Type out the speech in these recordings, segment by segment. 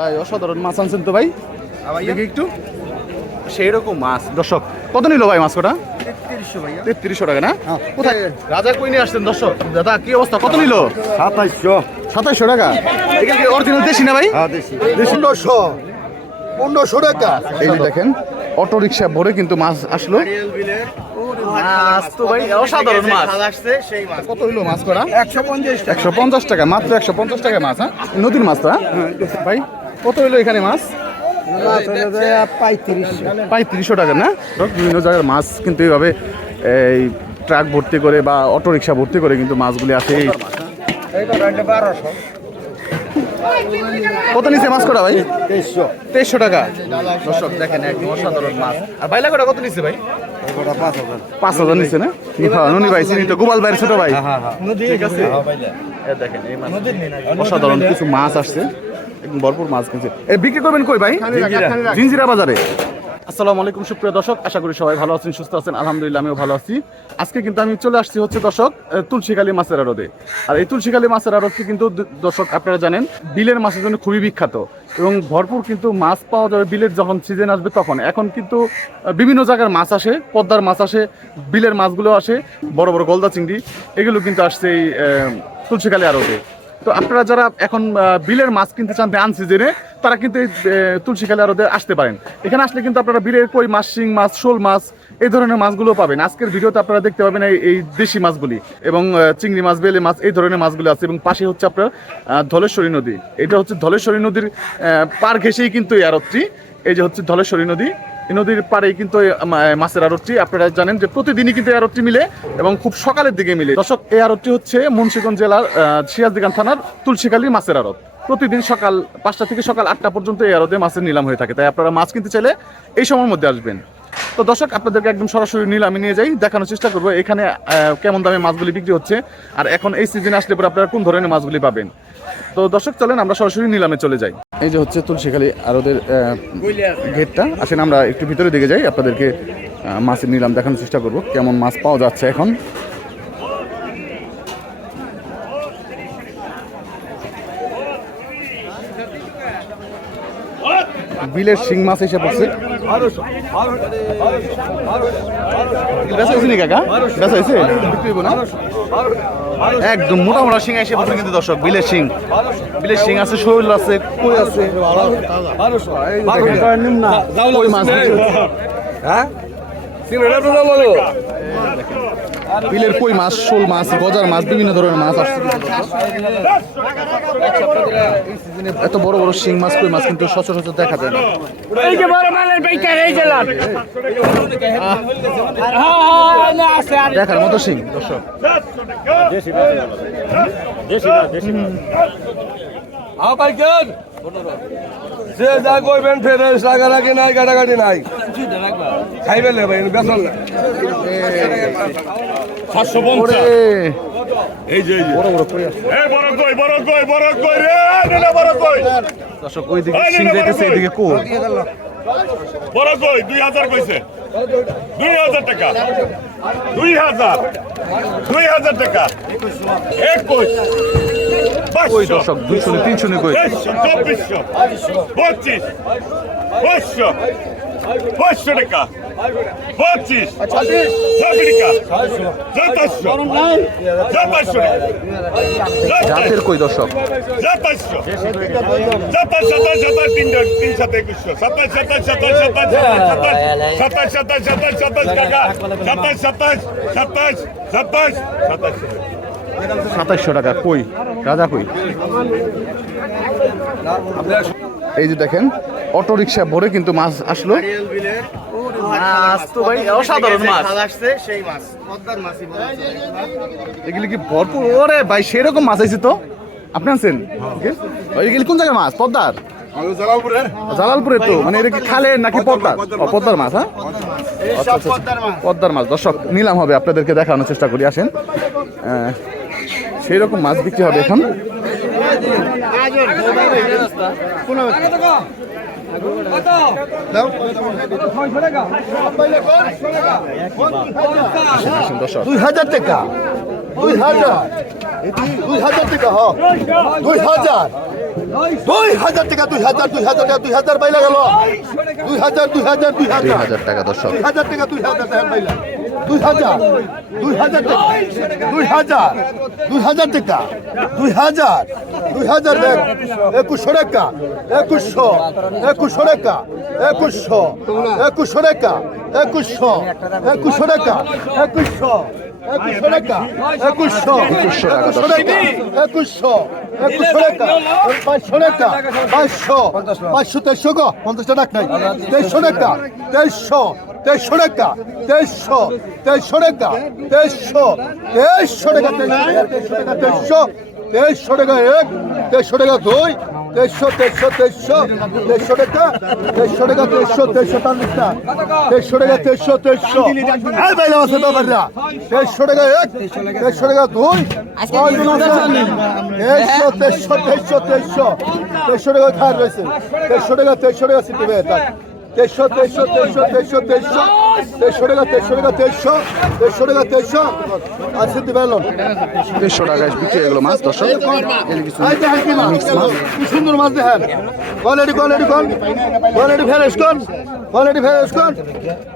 ভাই অসাধারণ মাছ আনছেন তো ভাই? দেখি একটু। সেই রকম মাছ। দর্শক কত নিল ভাই মাছ কটা তেত্রিশশো টাকা না? কোথায়? রাজা কই নিয়ে আসছেন দর্শক? দাদা কি অবস্থা? কত নিল? সাতাইশশো। সাতাইশশো টাকা। এখানে কি অরিজিনাল দেশি না ভাই? পনেরোশো। পনেরোশো টাকা। এই দেখেন অটো রিক্সা ভরে কিন্তু মাছ আসলো। ভাই অসাধারণ মাছ। কত হইল মাছ করা একশো পঞ্চাশ টাকা। মাত্র একশো পঞ্চাশ টাকা মাছ হ্যাঁ? নদীর মাছ তো হ্যাঁ ভাই? কত হইল এখানে মাছ? পঁয়ত্রিশশো। টাকা না? বিভিন্ন জায়গার মাছ কিন্তু এইভাবে এই ট্রাক ভর্তি করে বা অটো রিক্সা ভর্তি করে কিন্তু মাছগুলি আসে এই কত নিচে মাছ কটা ভাই? তেইশশো। তেইশশো টাকা। দর্শক দেখেন একদম অসাধারণ মাছ। আর বাইলা কটা কত নিচে ভাই? পাঁচ হাজার। পাঁচ নিচে না? হ্যাঁ, ননি ভাই চিনি তো। গোপাল ভাইয়ের ছোট ভাই। ঠিক আছে। দেখেন অসাধারণ। কিছু মাছ আসছে। ভরপুর মাছ কিনছে। এ বিক্রি করবেন কই ভাই? জিঞ্জিরা বাজারে। আসসালামু আলাইকুম সুপ্রিয় দর্শক। আশা করি সবাই ভালো আছেন সুস্থ আছেন। আলহামদুলিল্লাহ আমিও ভালো আছি। আজকে কিন্তু আমি চলে আসছি হচ্ছে দর্শক আহ, তুলসীখালী মাছের আড়তে। আর এই তুলসীখালী মাছের আড়তটি কিন্তু দর্শক আপনারা জানেন বিলের মাছের জন্য খুবই বিখ্যাত। এবং ভরপুর কিন্তু মাছ পাওয়া যাবে বিলের যখন সিজন আসবে তখন। এখন কিন্তু বিভিন্ন জায়গার মাছ আসে পদ্মার মাছ আসে বিলের মাছগুলো আসে বড় বড় গলদা চিংড়ি এগুলো কিন্তু আসছে এই আহ, তুলসীখালী আড়তে। তো আপনারা যারা এখন বিলের মাছ কিনতে চান আন সিজনে তারা কিন্তু এই তুলসী খেলা আসতে পারেন। এখানে আসলে কিন্তু আপনারা বিলের কই মাছ, শিং মাছ, শোল মাছ, এই ধরনের মাছগুলো পাবেন। আজকের ভিডিওতে আপনারা দেখতে পাবেন এই- এই দেশি মাছগুলি এবং চিংড়ি মাছ, বেলে মাছ, এই ধরনের মাছগুলো আছে এবং পাশে হচ্ছে আপনার ধলেশ্বরী নদী। এটা হচ্ছে ধলেশ্বরী নদীর পার ঘেসেই কিন্তু এই আরতটি এই যে হচ্ছে ধলেশ্বরী নদী। এই নদীর পাড়েই কিন্তু মাছের আড়তটি। আপনারা জানেন যে প্রতিদিনই কিন্তু এই আড়তটি মিলে এবং খুব সকালের দিকে মিলে। দর্শক এই আড়তটি হচ্ছে মুন্সিগঞ্জ জেলার আহ, সিরাজদিগান থানার তুলসীকালী মাছের আড়ত। প্রতিদিন সকাল পাঁচটা থেকে সকাল আটটা পর্যন্ত এই আড়তে মাছের নিলাম হয়ে থাকে। তাই আপনারা মাছ কিনতে চাইলে এই সময়ের মধ্যে আসবেন। তো দর্শক আপনাদেরকে একদম সরাসরি নিলামে নিয়ে যাই দেখানোর চেষ্টা করব এখানে কেমন দামে মাছগুলি বিক্রি হচ্ছে আর এখন এই সিজনে আসলে পরে আপনারা কোন ধরনের মাছগুলি পাবেন। তো দর্শক, চলেন আমরা সরাসরি নিলামে চলে যাই। এই যে হচ্ছে তুলসীখালী আর ওদের গেটটা, আসেন আমরা একটু ভিতরে দিকে যাই, আপনাদেরকে মাছের নিলাম দেখানোর চেষ্টা করব, কেমন মাছ পাওয়া যাচ্ছে এখন। বিলের শিং মাছ এসে পড়ছে। হয়েছে নি কাকা? হয়েছে? বিক্রি না? একদম মোটা মোটা শিং এসে পড়ছে কিন্তু দর্শক বিলের শিং। বিলের শিং আছে শৈল আছে কই আছে? কই মাছ? হচ্ছে। বিলের কই মাছ শোল মাছ গজার মাছ বিভিন্ন ধরনের মাছ আসছে এত বড় বড় শিং মাছ কই মাছ কিন্তু সচরাচর দেখা যায় না। এই যে বড় মালের বেইটা এই আর দেখার মতো শিং দর্শক। যে যা কইবেন ফেরেস রাগারাগি নাই গাটাগাটি নাই। খাইবেন ভাই বেসন না এই যে এই যে। বড় বড় কই আছে? এই বড় কই বড় কই বড় কই রে বড় কই। দর্শক ওইদিকে শিং যাইতেছে এদিকে কো বড় কই দুই হাজার কইছে। দুই হাজার টাকা। দুই হাজার। দুই হাজার টাকা। একুশ। ওই দর্শক দুইশো তিনশো নিয়ে কয়েছে পঁচিশ পাঁচশো পাঁচশো টাকা পঁচিশ জাতের কই দর্শক সাতাশ সাতাশ সাতাশ সাতাশ সাতাশ সাতাশ সাতাশ সাতাশ সাতাশ সাতাশ সাতাশ টাকা সাতাইশশো কই? রাজা কই? এই যে দেখেন অটো রিক্সা ভরে কিন্তু মাছ আসলো। ভাই অসাধারণ মাছ। আসছে সেই মাছ পদ্মার মাছই এগুলি কি ভরপুর? ওরে ভাই সেরকম মাছ আইছে তো। আপনি আনছেন? এগুলি কোন জায়গায় মাছ? পদ্মার? জালালপুরের জালালপুরে। তো। মানে এটা কি খালে নাকি পদ্মার পদ্মার? মাছ হ্যাঁ। পদ্মার মাছ। দর্শক নিলাম হবে আপনাদেরকে দেখানোর চেষ্টা করি। আসেন। সেই রকম মাছ বিক্রি হবে এখন? দুই হাজার টাকা। দুই হাজার। দুই হাজার টাকা হ। দুই হাজার। দুই হাজার টাকা দুই হাজার দুই হাজার টাকা দুই হাজার বাইলা গেল। দুই হাজার দুই হাজার দুই হাজার। হাজার টাকা দর্শক। দুই হাজার টাকা দুই হাজার টাকা বাইলা দুই হাজার দুই হাজার টাকা দুই হাজার দুই হাজার টাকা দুই হাজার দুই হাজার একুশশো টাকা একুশশো একুশশো টাকা একুশশো একুশশো টাকা একুশশো একুশশো টাকা একুশশো একুশশো টাকা একুশশো একুশশো টাকা, একুশশো একুশশো টাকা বাইশশো টাকা বাইশশো বাইশশো তেইশশো গো পঞ্চাশটা টাকা নাই তেইশশো টাকা তেইশশো তেইশশো টাকা তেইশশো তেইশশো টাকা তেইশশো তেইশশো টাকা তেইশশো টাকা তেইশশো তেইশশো টাকা এক তেইশশো টাকা দুই তেইশশো তেইশশো তেইশশো তেইশশো টাকা তেইশশো টাকা তেইশশো তেইশশো চল্লিশটা তেইশশো টাকা তেইশশো তেইশশো এই বাইরে আছে ব্যাপারটা। তেইশশো টাকা এক তেইশশো টাকা দুই তেইশশো তেইশশো তেইশশো তেইশশো তেইশশো টাকা খার রয়েছে তেইশশো টাকা তেইশশো টাকা সিটি তার। তেইশশো তেইশশো তেইশশো তেইশশো তেইশশো তেইশশো টাকা তেইশশো টাকা তেইশশো তেইশশো টাকা তেইশশো। আর সিটি বেলন দেড়শো টাকায় বিক্রি হয়ে গেলো মাছ কি সুন্দর মাছ দেখেন। কোয়ালিটি কোয়ালিটি কোন? কোয়ালিটি ফেরেস কোন? কোয়ালিটি ফেরেস কোন?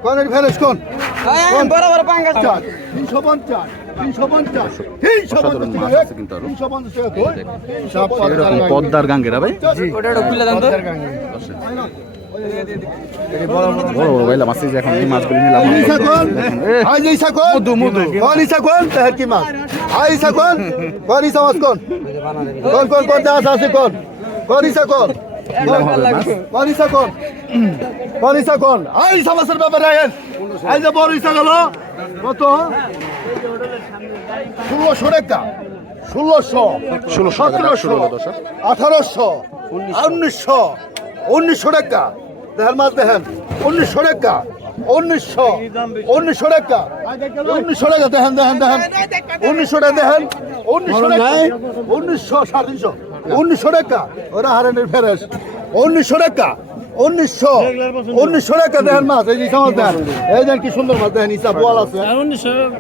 কোয়ালিটি ফেরেস কোন? বড় পাঙ্গাস। তিনশো পঞ্চাশ পদ্মার গাঙ্গেরা ভাই। ওটা খুলে দেন তো। বড় দর্শক আঠারোশো উনিশশো টাকা দেখেন মাছ দেখেন উনিশশো টাকা উনিশশো উনিশশো টাকা উনিশশো টাকা দেখেন দেখেন দেখেন উনিশশো টাকা দেখেন উনিশশো টাকা উনিশশো সাড়ে তিনশো। উনিশশো টাকা ওরা হারানের ফেরেস। উনিশশো টাকা উনিশশো উনিশশো টাকা দেখেন মাছ এই যে মাছ দেখেন এই দেখেন কি সুন্দর মাছ দেখেন ইসা বল আছে।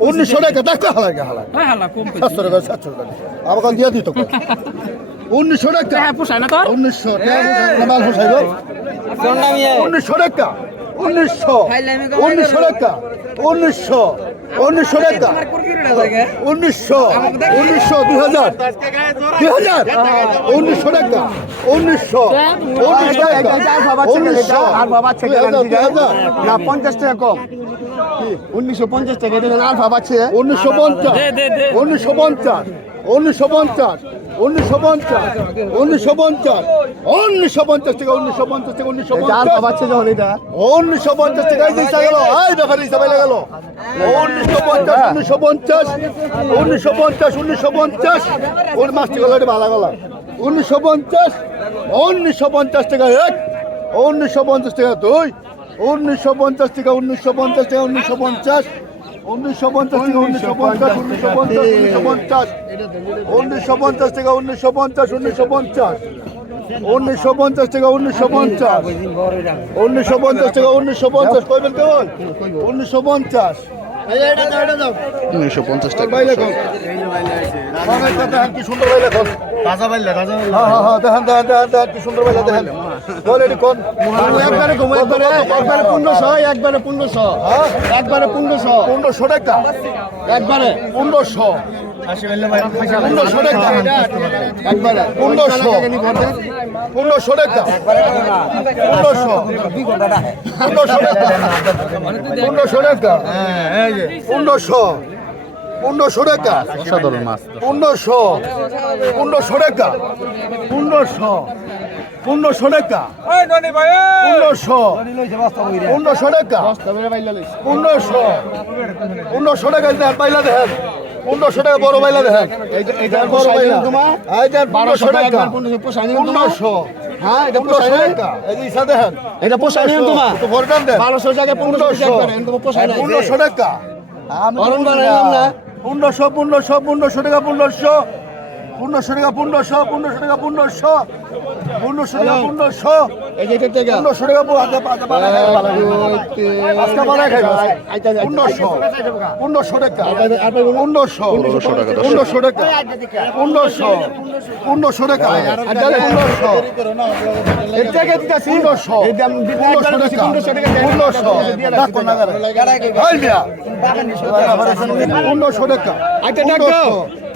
উনিশশো টাকা দেখো হালাকে হালাকে সাতশো টাকা সাতশো টাকা আমাকে দিয়ে দিত। উনিশশো টাকা। পোষায় না তো? উনিশশো মাল পোষাইব উনিশশো টাকা। উনিশশো। উনিশশো টাকা। উনিশশো। উনিশশো টাকা। উনিশশো। উনিশশো দুই হাজার। দুই হাজার। উনিশশো টাকা। উনিশশো। উনিশশো হাজার দুই হাজার। না পঞ্চাশ টাকা কম। উনিশশো পঞ্চাশ টাকা আলফা পাচ্ছে উনিশশো পঞ্চাশ। উনিশশো পঞ্চাশ। উনিশশো পঞ্চাশ উনিশশো পঞ্চাশ উনিশশো পঞ্চাশ উনিশশো পঞ্চাশ টাকা উনিশশো পঞ্চাশ টাকা উনিশশো পঞ্চাশ। যখন এটা। উনিশশো পঞ্চাশ টাকা এই হিসাব গেল। এই ব্যাপারে হিসাব গেল। উনিশশো পঞ্চাশ উনিশশো পঞ্চাশ উনিশশো পঞ্চাশ উনিশশো পঞ্চাশ। ওর মাসটি গেল এটা ভালো গেল। উনিশশো পঞ্চাশ উনিশশো পঞ্চাশ টাকা এক উনিশশো পঞ্চাশ টাকা দুই উনিশশো পঞ্চাশ টাকা উনিশশো পঞ্চাশ টাকা উনিশশো পঞ্চাশ। উনিশশো পঞ্চাশ টাকা উনিশশো পঞ্চাশ উনিশশো পঞ্চাশ উনিশশো পঞ্চাশ। উনিশশো পঞ্চাশ টাকা উনিশশো পঞ্চাশ উনিশশো পঞ্চাশ। উনিশশো পঞ্চাশ টাকা উনিশশো পঞ্চাশ। উনিশশো পঞ্চাশ টাকা উনিশশো পঞ্চাশ। কইবেন কেমন? উনিশশো পঞ্চাশ। উনিশশো পঞ্চাশ টাকা। কোন দেখেন কি সুন্দর বাইলে কোন রাজা হ্যাঁ হ্যাঁ হ্যাঁ দেখেন দেখেন দেখেন দেখেন কি সুন্দর বাইলে দেখেন এটি কোন একবারে কম একবারে একবারে পনেরোশো একবারে পনেরোশো হ্যাঁ একবারে পনেরোশো পনেরোশো টাকা একবারে পনেরোশো পনেরোশো টাকা একবারে পনেরোশো পনেরোশো টাকা পনেরোশো পনেরোশো টাকা পনেরোশো টাকা পনেরোশো পনেরোশো টাকা। অসাধারণ মাছ। পনেরোশো। পনেরোশো টাকা। পনেরোশো। পনেরোশো টাকা। পনেরোশো। পনেরোশো টাকা। পনেরোশো। পনেরোশো টাকা বাইলা দেখেন। পনেরোশো টাকা বড় বাইলা দেখেন। এটা বড় বাইলা। তোমার বারোশো টাকা পনেরোশো পোষায় হ্যাঁ এটা পোষায় নাই? এই যে ইসা দেখেন। এটা পোষায় তোমার তো দাম দেন বারোশো জায়গায় পনেরোশো পনেরোশো। একবারে তোমার পোষায় নাই পনেরোশো টাকা। আমি তো বানাইলাম না। পনেরোশো পনেরোশো পনেরোশো টাকা পনেরোশো। পনেরোশো টাকা পনেরোশো পনেরোশো টাকা পনেরোশো। পনেরোশো টাকা পনেরোশো। পনেরোশো টাকা পনেরোশো। পনেরোশো টাকা। পনেরোশো। পনেরোশো টাকা পনেরোশো পনেরোশো। টাকা। পনেরোশো। এর থেকে দিতেছি পনেরোশো। পনেরোশো টাকা। আচ্ছা, পনেরোশো পনেরোশো। টাকা পনেরোশো টাকা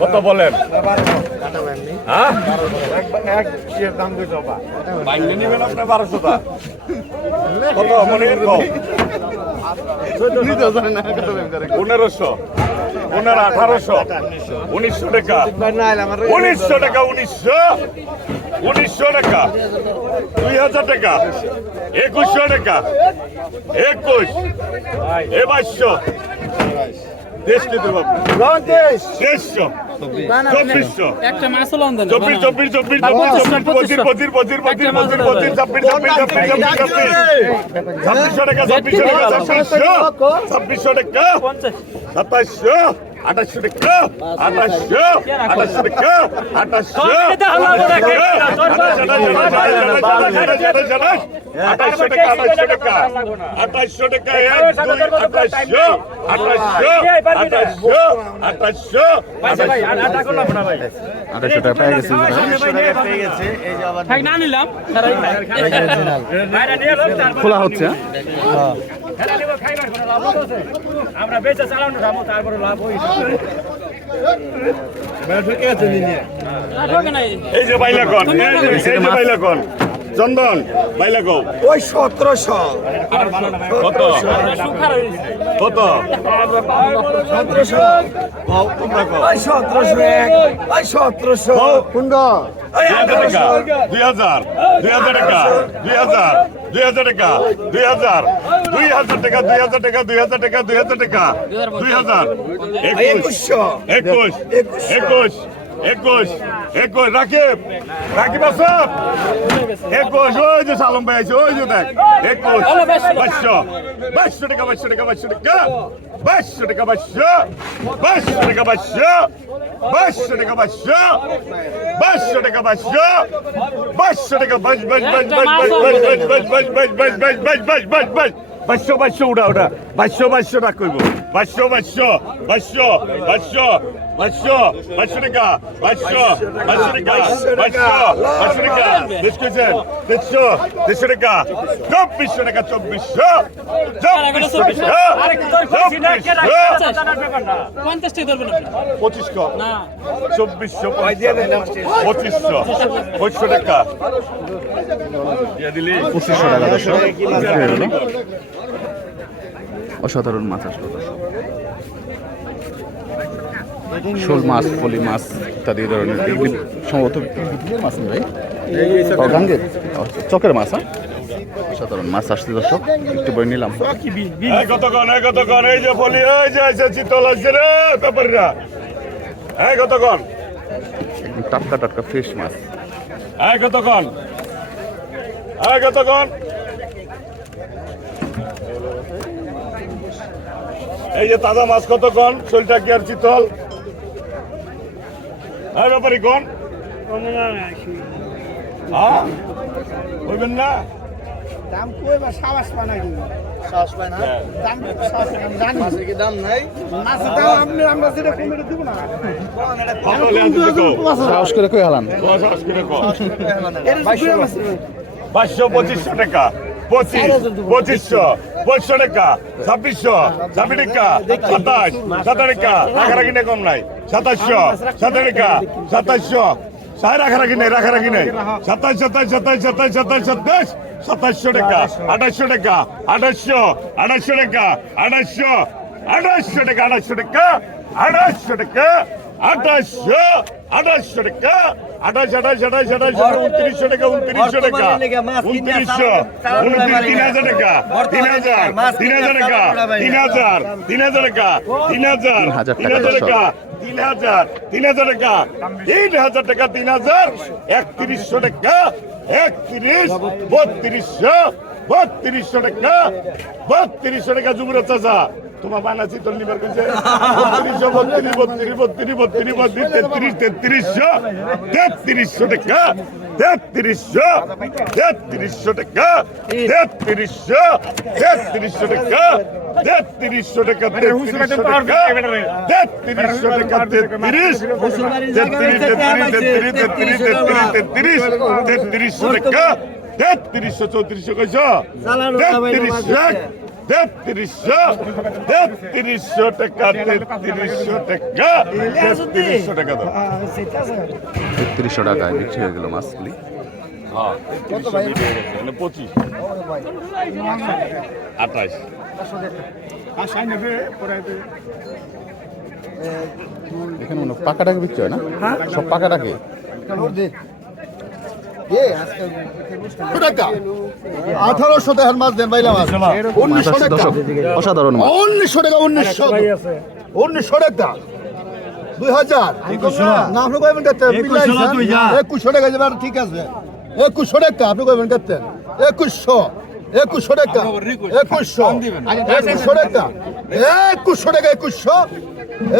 কত বলেন বারোশো কত মনে পনেরোশো। পনেরো আঠারোশো। উনিশশো টাকা। উনিশশো টাকা উনিশশো। উনিশশো টাকা দুই হাজার টাকা একুশশো টাকা একুশ এ বাইশশো। ছাব্বিশশো টাকা ছাব্বিশশো টাকা ছাব্বিশশো ছাব্বিশশো টাকা সাতাশশো আঠাশশো টাকা আঠাশশো আঠাশশো টাকা আঠাশশো আঠাশশো টাকা আঠাশশো টাকা আঠাশশো টাকা এক দুই আঠাশশো আঠাশশো আঠাশশো আঠাশশো আঠাশশো টাকা পেয়ে গেছে না নিলাম খোলা হচ্ছে আমরা বেচা চালানো থামো তারপরে লাভ হই ঠিক আছে এই যে বাইলা কোন এই যে বাইলা কোন চন্দন বাইলাকো ওই সতেরোশো। কত? কত? সতেরোশো। তোমরা কো। ওই সতেরোশো এক ওই সতেরোশো। কোনটা? দুই হাজার টাকা দুই হাজার দুই হাজার টাকা দুই হাজার দুই হাজার টাকা দুই হাজার দুই হাজার টাকা দুই হাজার টাকা দুই হাজার টাকা দুই হাজার টাকা দুই হাজার একুশ একুশ একুশ একুশ একুশ রাকিব রাকিব আসাদ একুশ ওই যে সালম ভাই আছে ওই যে দেখ একুশ বাইশশো বাইশশো টাকা বাইশশো টাকা বাইশশো টাকা বাইশশো টাকা বাইশশো বাইশশো টাকা বাইশশো বাইশশো টাকা বাইশশো বাইশশো টাকা বাইশশো বাইশশো টাকা বাইশ বাইশ বাইশ বাইশ বাইশ বাইশ বাইশ বাইশ বাইশ বাইশ বাইশ বাইশ বাইশ বাইশ বাইশ বাইশ উঠা উঠা। বাইশ বাইশ টাকা করব বাইশ বাইশ বাইশ বাইশ বাইশ বাইশ টাকা বাইশ বাইশ টাকা বাইশ বাইশ টাকা বেশ কেছেন দেড়শো দেড়শো টাকা চব্বিশশো টাকা চব্বিশশো চব্বিশশো পঁচিশশো চব্বিশশো পঁচিশশো পঁচিশশো টাকা দিয়ে দিলি পঁচিশশো টাকা অসাধারণ মাছ আসলো দর্শক। শোল মাছ পলি মাছ ইত্যাদি ধরনের সম্ভবত মাছ ভাই গাঙ্গের? চকের মাছ। হ্যাঁ? অসাধারণ মাছ আসছে দর্শক। একটু বই নিলাম। কতক্ষণ এই কতক্ষণ এই যে এই যে আছে চিতল আছে রে এই কতক্ষণ টাটকা টাটকা ফ্রেশ মাছ। এই কতক্ষণ এই কতক্ষণ এই যে তাজা মাছ কতক্ষণ শরীরটা কি আর চিতল? ব্যাপারী কোন? হ্যাঁ? বলবেন না? দাম কই বা সাবাস পায় নাকি? শ্বাস পায় না? দাম সাবাস জানি। মাছের কি দাম নাই? মাছের দাম আপনি- আমরা যেটা কমে দিব না। কত হলে আনতে দেখো সাহস করে কই হালান? দশ করে কো এটা তো পুরা মাছ। পাঁচশো পঁচিশশো টাকা। পঁচিশ, পঁচিশশো পঁচিশশো টাকা ছাব্বিশশো ছাব্বিশ টাকা সাতাশ কম নাই, সাতাশশো সাতাশ টাকা সাতাশশো তাই রাখা রাখি নাই রাখা রাখি নাই সাতাশ সাতাশ সাতাশ সাতাশ সাতাশ সাতাশ, সাতাশশো টাকা, আঠাশশো টাকা, আঠাশশো আঠাশশো টাকা, আঠাশশো আঠাশশো টাকা আঠাশশো টাকা আঠাশশো টাকা আঠাশশো আঠাশশো টাকা আঠাশ আঠাশ আঠাশ আঠাশ উনত্রিশশো টাকা উনত্রিশশো টাকা উনত্রিশশো উনত্রিশ তিন হাজার টাকা তিন হাজার তিন হাজার টাকা তিন হাজার তিন হাজার টাকা তিন হাজার তিন হাজার টাকা তিন হাজার তিন হাজার টাকা তিন হাজার টাকা তিন হাজার একত্রিশশো টাকা একত্রিশ বত্রিশশো বত্রিশশো টাকা বত্রিশশো টাকা যুবর চাচা। তোমার বানাচ্ছি তোর নিবার কইছে বত্রিশশো বত্রিশ বত্রিশ বত্রিশ বত্রিশ বত্রিশ তেত্রিশ তেত্রিশশো তেত্রিশশো টাকা তেত্রিশশো তেত্রিশশো টাকা তেত্রিশশো তেত্রিশশো টাকা তেত্রিশশো টাকা তেত্রিশশো টাকা তেত্রিশশো টাকা তেত্রিশ তেত্রিশ তেত্রিশ তেত্রিশ তেত্রিশ তেত্রিশ তেত্রিশশো টাকা তেত্রিশশো চৌত্রিশশো কইছ তেত্রিশশো তেত্রিশশো তেত্রিশশো টাকা তেত্রিশশো টাকা তেত্রিশশো টাকা দাও। তেত্রিশশো টাকায় বিক্রি হয়ে গেল মাছগুলি হ্যাঁ তিরিশশো বিক্রি হয়ে গেছে, পঁচিশ। আঠাশ। এখানে মনে হয় পাকাটাকে বিক্রি হয় না? সব পাকাটাকে? টাকা আঠারোশো টাকার মাছ দেন মাছ মাছ উনিশশো টাকা অসাধারণ উনিশশো টাকা উনিশশো। উনিশশো টাকা দুই হাজার। না আপনি কয়বেন করতেন একুশশো টাকা যাবে ঠিক আছে। একুশশো টাকা আপনি কয়বেন করতেন একুশশো। একুশশো টাকা একুশশো। একুশশো টাকা একুশশো টাকা একুশশো।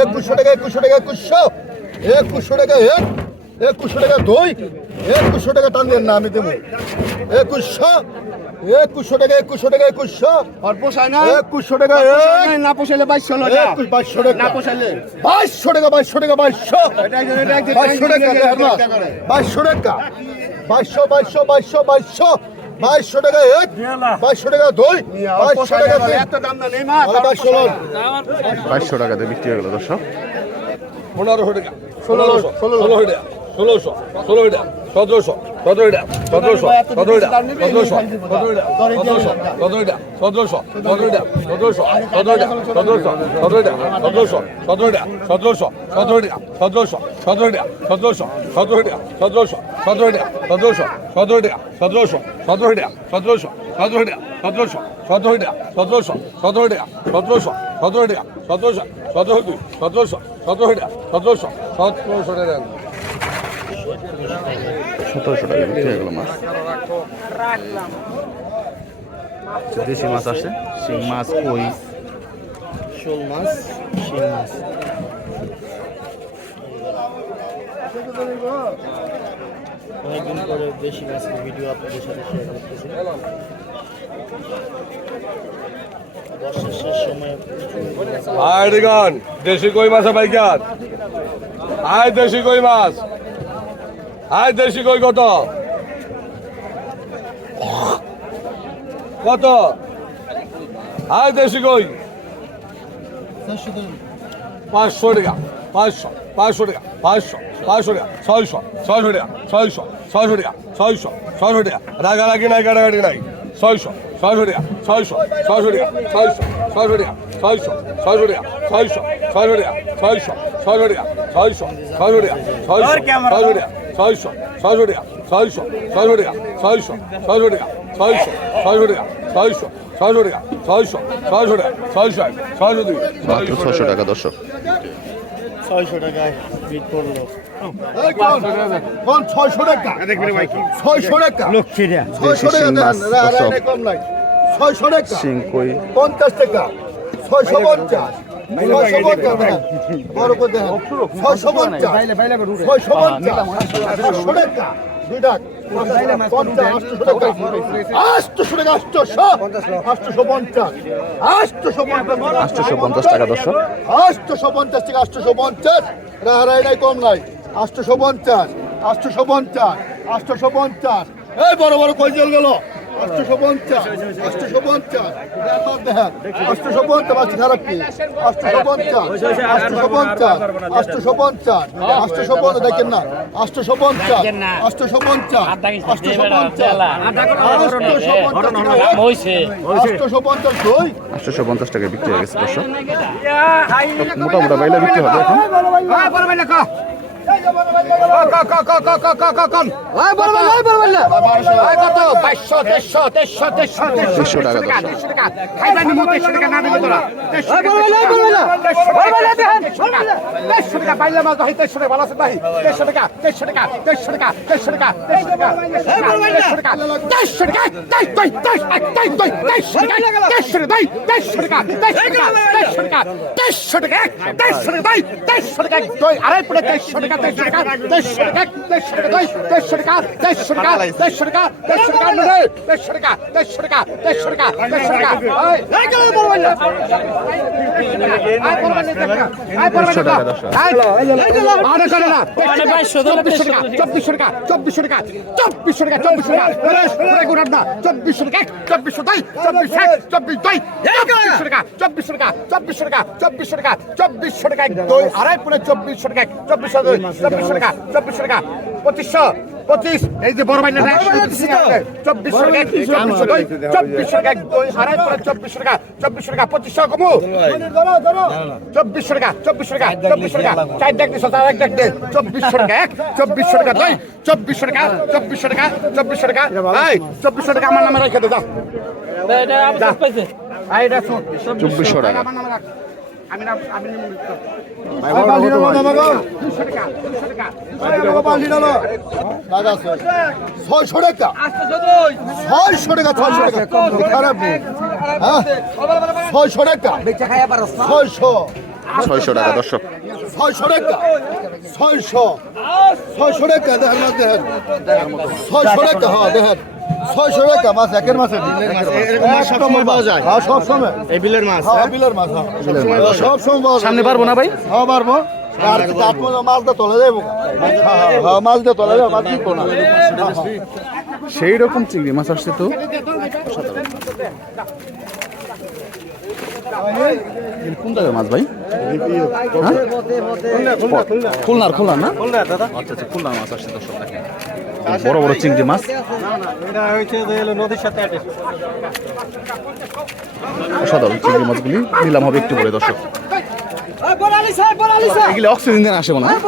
একুশশো টাকা একুশশো টাকা একুশশো। একুশশো টাকা এক একুশশো টাকা দুই একুশশো টাকা টান দেন না আমি দেবো। একুশশো একুশশো টাকা একুশশো টাকা একুশশো। আর পোষায় না? একুশশো টাকা না পোষাইলে বাইশশো একুশ বাইশশো টাকা। না পোষাইলে। বাইশশো টাকা বাইশশো টাকা বাইশশো। বাইশশো টাকা দেখেন বাইশশো টাকা। বাইশশো বাইশশো বাইশশো বাইশশো। বাইশশো টাকা এক। বাইশশো টাকা দুই। বাইশশো টাকা তিন। এত দাম না নেই মা বাইশশো লোন বাইশশো টাকাতে বিক্রি হয়ে গেল দর্শক। পনেরোশো টাকা। ষোলোশো ষোলোশো। টাকা ষোলোশো ষোলো টাকা সতেরোশো সতেরো টাকা সতেরোশো সতেরো টাকা সতেরোশো সতেরো টাকা সতেরোশো সতেরো টাকা সতেরোশো সতেরো টাকা সতেরোশো সতেরো টাকা সতেরোশো সতেরো টাকা সতেরোশো সতেরো টাকা সতেরোশো সতেরো টাকা সতেরোশো সতেরো টাকা সতেরোশো সতেরো টাকা সতেরোশো সতেরো টাকা সতেরোশো সতেরো টাকা সতেরোশো সতেরো টাকা সতেরোশো সতেরো টাকা সতেরোশো সতেরো টাকা সতেরোশো সতেরো টাকা সতেরোশো সতেরো দুই সতেরোশো সতেরো টাকা সতেরোশো সতেরোশো টাকা সতেরোশো টাকা বিক্রি হয়ে গেল মাছ। দেশি মাছ আসে শিং মাছ কই শোল মাছ শিং মাছ। অনেকদিন পরে বেশি মাছের ভিডিও আপনাদের সাথে শেয়ার করতেছি। বর্ষার শেষ সময়ে আয় দেশি কই মাছ পাইকার আয় দেশি কই মাছ? আয় দেশি কই কত কত আয় দেশি কই পাঁচশো টাকা পাঁচশো পাঁচশো টাকা পাঁচশো পাঁচশো টাকা ছয়শো ছয়শো টাকা ছয়শো ছয়শো টাকা ছয়শো ছয়শো টাকা রাগারাগি নাই কাটাকাটি নাই ছয়শো ছয়শো টাকা ছয়শো ছয়শো টাকা ছয়শো ছয়শো টাকা ছয়শো ছয়শো টাকা ছয়শো ছয়শো টাকা ছয়শো ছয়শো টাকা ছয়শো ছয়শো টাকা ছয়শো ছয়শো টাকা ছয়শো ছয়শো টাকা ছয়শো ছয়শো টাকা ছয়শো ছয়শো টাকা ছয়শো ছয়শো টাকা ছয়শো ছয়শো টাকা ছয়শো ছয়শো টাকা ছয়শো এক ছয়শো দুই ছয়শো টাকা। দর্শক। ছয়শো টাকায় বিট করল। ছয়শো টাকা? ছয়শো টাকা? ছয়শো টাকা কম নাই। ছয়শো টাকা? পঞ্চাশ টাকা? ছয়শো পঞ্চাশ? আষ্টশো পঞ্চাশ টাকা, দর্শক। আষ্টশো পঞ্চাশ থেকে আষ্টশো পঞ্চাশ রাহারাইডাই কম নাই আষ্টশো পঞ্চাশ আষ্টশো পঞ্চাশ আষ্টশো পঞ্চাশ এই বড় বড় কই জল গেল আটশোশো পঞ্চাশ। দেখেন আটশোশো পঞ্চাশ। মাছটি খারাপ কি আটশোশো পঞ্চাশ। আটশোশো পঞ্চাশ আটশোশো পঞ্চাশ। আটশোশো পঞ্চাশ দেখেন না। পঞ্চাশ পঞ্চাশ পঞ্চাশ আটশোশো পঞ্চাশ আটশোশো পঞ্চাশ বিক্রি হয়ে গেছে দর্শক মোটা মোটা বাইলা বিক্রি হবে এখন দেড়শো টাকা দর্শক দেড়শো টাকা দর্শক মানে বাইশশো ধরে চব্বিশশো টাকা চব্বিশশো টাকা চব্বিশশো টাকা চব্বিশশো টাকা চব্বিশশো টাকা চব্বিশশো টাকা চব্বিশশো তাই চব্বিশশো এক চব্বিশ দুই চব্বিশশো টাকা চব্বিশশো টাকা চব্বিশশো টাকা চব্বিশশো টাকা চব্বিশশো টাকা দুই আড়াই পরে চব্বিশশো টাকা চব্বিশশো দুই চব্বিশশো টাকা চব্বিশশো টাকা পঁচিশশো পঁচিশ এই যে বড় বাইনা চব্বিশশো টাকা চব্বিশশো দুই চব্বিশশো টাকা দুই আড়াই পরে চব্বিশশো টাকা চব্বিশশো টাকা পঁচিশশো কমু চব্বিশশো টাকা চব্বিশশো টাকা চব্বিশশো টাকা চার ডাক দিছো চার এক ডাক দে চব্বিশশো টাকা এক চব্বিশশো টাকা দুই চব্বিশশো টাকা চব্বিশশো টাকা চব্বিশশো টাকা এই চব্বিশশো টাকা আমার নামে রেখে দে দাও চব্বিশশো টাকা আমার নামে রাখ আমি না আমি ছয়শো টাকা। ছয়শো টাকা ছয়শো টাকা। খারাপ নেই। হ্যাঁ? ছয়শো টাকা। ছয়শো। ছয়শো টাকা দর্শক। ছয়শো টাকা ছয়শো ছয়শো টাকা দেখেন মাছ দেখেন। ছয়শো টাকা হ্যাঁ দেখেন। ছয়শো টাকা মাছ একের মাছ। সব সময় পাওয়া যায়। হ্যাঁ সব সময়। এই বিলের মাছ হ্যাঁ বিলের মাছ হ্যাঁ। সব সময় পাওয়া সামনে পারব না ভাই? হ্যাঁ পারব। হ্যাঁ হ্যাঁ সেই রকম চিংড়ি মাছ আসছে তো। মাছ ভাই? হ্যাঁ? খুলনার খুলনার না? আচ্ছা আচ্ছা খুলনার মাছ আসছে, দর্শক বড় বড় চিংড়ি মাছ। অসাধারণ চিংড়ি মাছগুলি। নিলাম হবে একটু পরে, দর্শক। অক্সিজেন আসে মনে হয়।